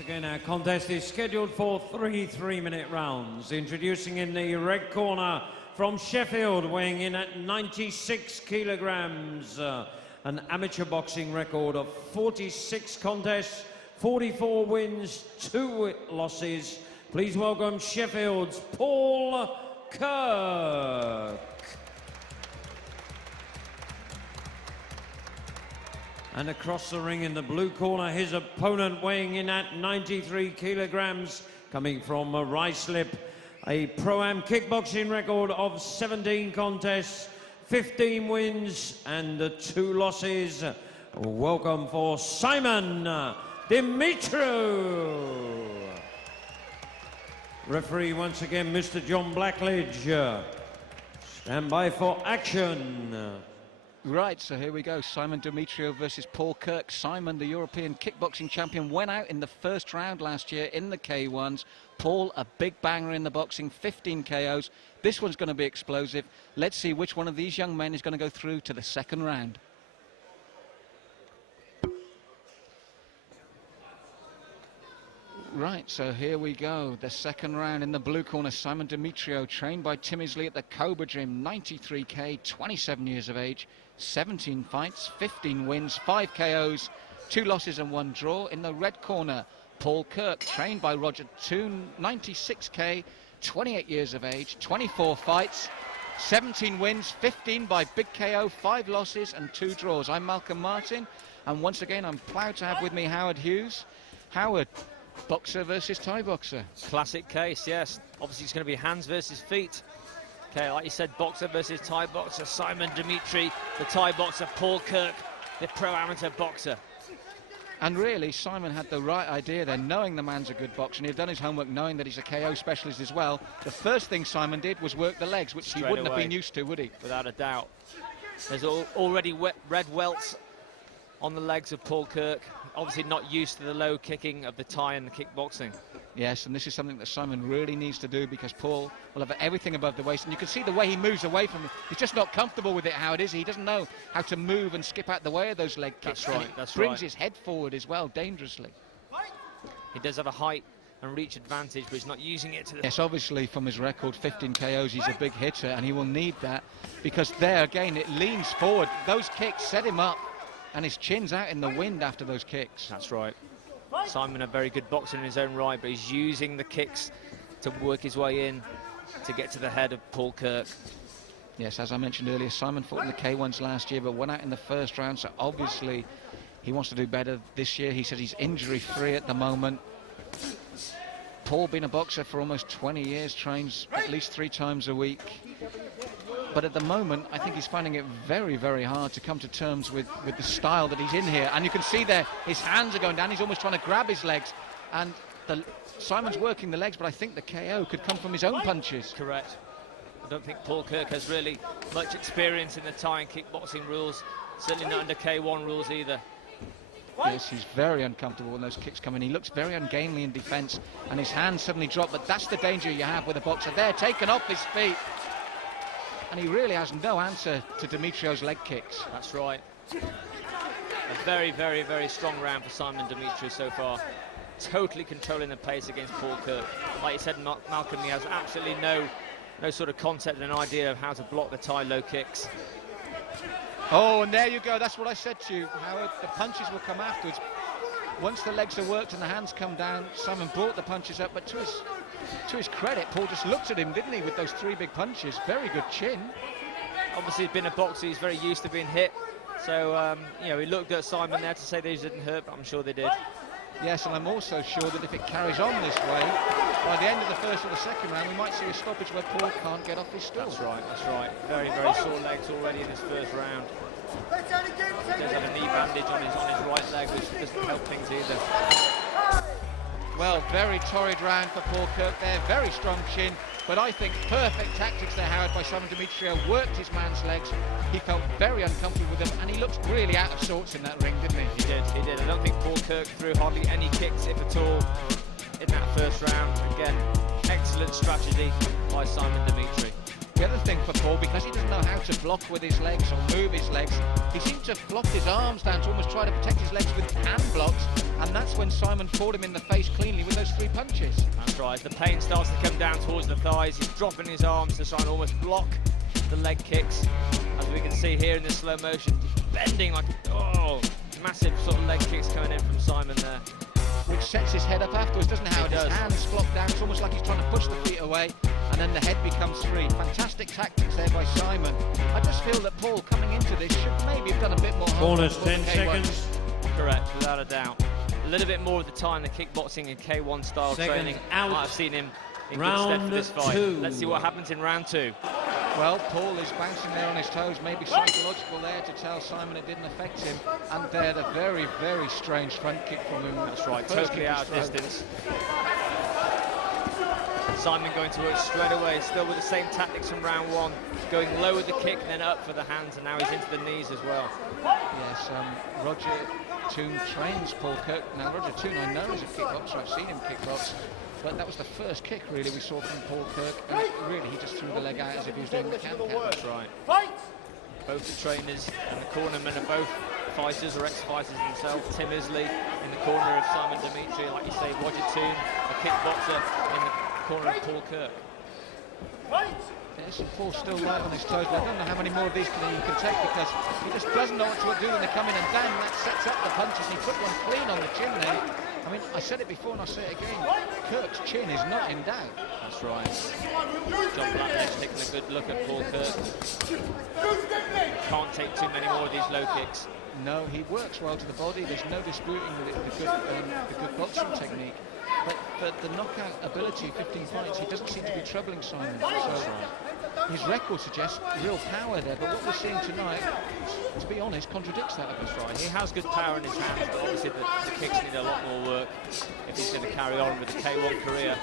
again, our contest is scheduled for 3 3-minute rounds. Introducing in the red corner from Sheffield, weighing in at 96 kilograms, an amateur boxing record of 46 contests, 44 wins, 2 losses. Please welcome Sheffield's Paul Kerr. And across the ring in the blue corner, his opponent weighing in at 93 kilograms, coming from Ruislip, a Pro-Am kickboxing record of 17 contests, 15 wins and 2 losses. Welcome for Simon Demitri. Referee once again, Mr. John Blackledge. Stand by for action. Right, so here we go. Simon Demitri versus Paul Kerr. Simon, the European kickboxing champion, went out in the first round last year in the K1s. Paul, a big banger in the boxing, 15 KOs. This one's going to be explosive. Let's see which one of these young men is going to go through to the second round. Right, so here we go. The second round in the blue corner, Simon Demitri, trained by Timisley at the Cobra Gym, 93k, 27 years of age, 17 fights, 15 wins, 5 KOs, 2 losses and 1 draw. In the red corner, Paul Kerr, trained by Roger Toon, 96k, 28 years of age, 24 fights, 17 wins, 15 by big KO, 5 losses and 2 draws. I'm Malcolm Martin, and once again I'm proud to have with me Howard Hughes. Howard, boxer versus Thai boxer. Classic case, yes. Obviously it's going to be hands versus feet. Okay, like you said, boxer versus Thai boxer. Simon Demitri, the Thai boxer. Paul Kerr, the pro-amateur boxer. And really, Simon had the right idea then, knowing the man's a good boxer, and he'd done his homework knowing that he's a KO specialist as well. The first thing Simon did was work the legs, which he wouldn't have been used to, would he? Without a doubt. There's already red welts on the legs of Paul Kerr. Obviously not used to the low kicking of the Thai and the kickboxing. Yes, and this is something that Simon really needs to do, because Paul will have everything above the waist, and you can see the way he moves away from it. He's just not comfortable with it, how it is. He doesn't know how to move and skip out the way of those leg kicks. That's right, that's brings right. his head forward as well, dangerously. He does have a height and reach advantage, but he's not using it to the... Yes, obviously from his record, 15 KOs, he's a big hitter, and he will need that, because there again, it leans forward. Those kicks set him up, and his chin's out in the wind after those kicks. That's right. Simon, a very good boxer in his own right, but he's using the kicks to work his way in to get to the head of Paul Kerr. Yes, as I mentioned earlier, Simon fought in the K1s last year, but went out in the first round, so obviously he wants to do better this year. He says he's injury-free at the moment. Paul, been a boxer for almost 20 years, trains at least 3 times a week. But at the moment, I think he's finding it very, very hard to come to terms with the style that he's in here. And you can see there, his hands are going down. He's almost trying to grab his legs. And Simon's working the legs, but I think the KO could come from his own punches. Correct. I don't think Paul Kerr has really much experience in the Thai and kickboxing rules. Certainly not under K1 rules either. Yes, he's very uncomfortable when those kicks come in. He looks very ungainly in defence, and his hands suddenly drop. But that's the danger you have with a boxer. There, taken off his feet. And he really has no answer to Dimitri's leg kicks. That's right. A very, very, very strong round for Simon Demitri so far. Totally controlling the pace against Paul Kerr. Like you said, Malcolm, he has absolutely no sort of concept and idea of how to block the Thai low kicks. Oh, and there you go. That's what I said to you, Howard. The punches will come afterwards. Once the legs are worked and the hands come down, Simon brought the punches up, but to his credit, Paul just looked at him, didn't he, with those 3 big punches. Very good chin. Obviously, he's been a boxer. He's very used to being hit. So, you know, he looked at Simon there to say that he didn't hurt, but I'm sure they did. Yes, and I'm also sure that if it carries on this way, by the end of the first or the second round, we might see a stoppage where Paul can't get off his stool. That's right, that's right. Very, very sore legs already in his first round. He does have a knee bandage on his right leg, which doesn't help things either. Well, very torrid round for Paul Kerr there. Very strong chin, but I think perfect tactics there, Howard, by Simon Demitri. Worked his man's legs. He felt very uncomfortable with them, and he looked really out of sorts in that ring, didn't he? He did. I don't think Paul Kerr threw hardly any kicks, if at all, in that first round. Again, excellent strategy by Simon Demitri. The other thing for Paul, because he doesn't know how to block with his legs or move his legs, he seemed to flop his arms down to almost try to protect his legs with hand blocks, and that's when Simon fought him in the face cleanly with those 3 punches. That's right, as the pain starts to come down towards the thighs, he's dropping his arms to try and almost block the leg kicks, as we can see here in this slow motion, bending like, oh, massive sort of leg kicks coming in from Simon there. Which sets his head up afterwards, doesn't it, Howard? It does. His hands flop down, it's almost like he's trying to push the feet away, and then the head becomes free. Fantastic tactics there by Simon. I just feel that Paul, coming into this, should maybe have done a bit more. Corners, 10 seconds. Correct, without a doubt. A little bit more of the time the kickboxing and K1 style training out. might have seen him in Round good stead for this fight. 2. Let's see what happens in round 2. Well, Paul is bouncing there on his toes, maybe psychological there to tell Simon it didn't affect him. And there, the very, very strange front kick from him. That's right, First totally kick out of was thrown. distance. Simon going to work straight away, still with the same tactics from round 1, going low with the kick, then up for the hands, and now he's into the knees as well. Yes, Roger Toon trains Paul Kerr. Now, Roger Toon, I know, is a kickboxer. I've seen him kickbox. But that was the first kick, really, we saw from Paul Kerr. And really, he just threw the leg out as if he was doing the count. That's right. Fight! Both the trainers and the cornermen are both fighters or ex-fighters themselves. Tim Isley in the corner of Simon Demitri, like you say, Roger Toon, a kickboxer in the corner of Paul Kerr. Yes, Paul's still light on his toes, but I don't know how many more of these he can take, because he just doesn't know what to do when they come in, and Dan, that sets up the punches. He put one clean on the chin there. I mean, I said it before and I'll say it again, Kirk's chin is not in doubt. That's right. John Blackledge taking a good look at Paul Kerr. Can't take too many more of these low kicks. No, he works well to the body. There's no disputing the good boxing technique. But the knockout ability, 15 fights, he doesn't seem to be troubling Simon. So his record suggests real power there, but what we're seeing tonight, to be honest, contradicts that. That's right. He has good power in his hands, but obviously the kicks need a lot more work if he's going to carry on with the K1 career.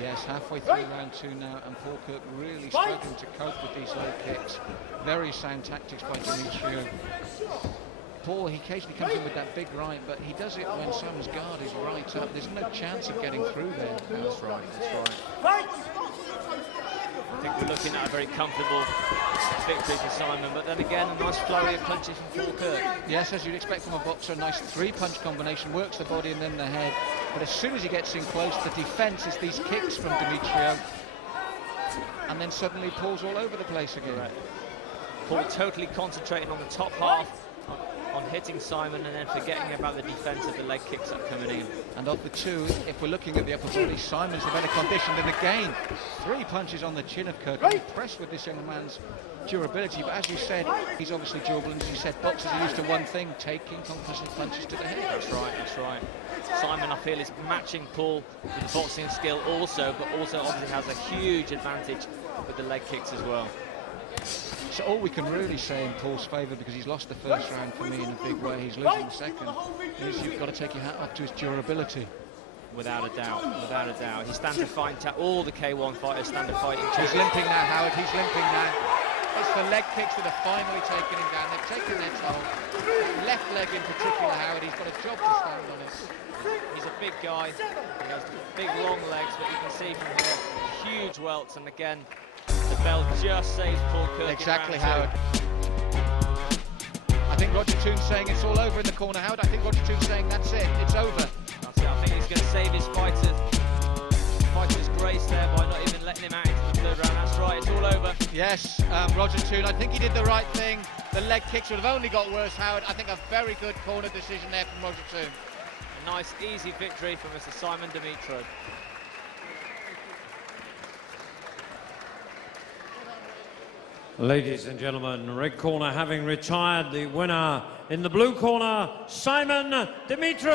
Yes, halfway through round 2 now, and Paul Kerr really struggling to cope with these low kicks. Very sound tactics by Demitri. Paul, he occasionally comes in with that big right, but he does it when Simon's guard is right up. There's no chance of getting through there. That's right, that's right. I think we're looking at a very comfortable victory for Simon, but then again, a nice flurry of punches from Paul Kerr. Yes, as you'd expect from a boxer, a nice 3-punch combination, works the body and then the head. But as soon as he gets in close, the defence is these kicks from Demitri. And then suddenly Paul's all over the place again. Right. Paul totally concentrating on the top half, on hitting Simon, and then forgetting about the defence of the leg kicks that are coming in. And of the two, if we're looking at the upper body, Simon's the better conditioned. And again, 3 punches on the chin of Kirk. I'm impressed with this young man's durability, but as you said, he's obviously durable, and as you said, boxers are used to one thing, taking conclusive punches to the head. That's right, that's right. Simon, I feel, is matching Paul with boxing skill also, but also obviously has a huge advantage with the leg kicks as well. So all we can really say in Paul's favour, because he's lost the first round for me in a big way, he's losing the second, is you've got to take your hat off to his durability. Without a doubt, without a doubt. He stands to fight, all the K1 fighters stand to fight. He's limping now, Howard, he's limping now. It's the leg kicks that have finally taken him down. They've taken their toll. Left leg in particular, Howard, he's got a job to stand on it. He's a big guy, he has big long legs, but you can see from here, huge welts, and again, the bell just saves Paul Kerr. Exactly, Howard. I think Roger Toon's saying it's all over in the corner, Howard. I think Roger Toon's saying that's it, it's over. That's it. I think he's going to save his fighter's grace there by not even letting him out into the third round. That's right, it's all over. Yes, Roger Toon, I think he did the right thing. The leg kicks would have only got worse, Howard. I think a very good corner decision there from Roger Toon. A nice, easy victory from Mr. Simon Demitri. Ladies and gentlemen, red corner having retired, the winner in the blue corner, Simon Demitri.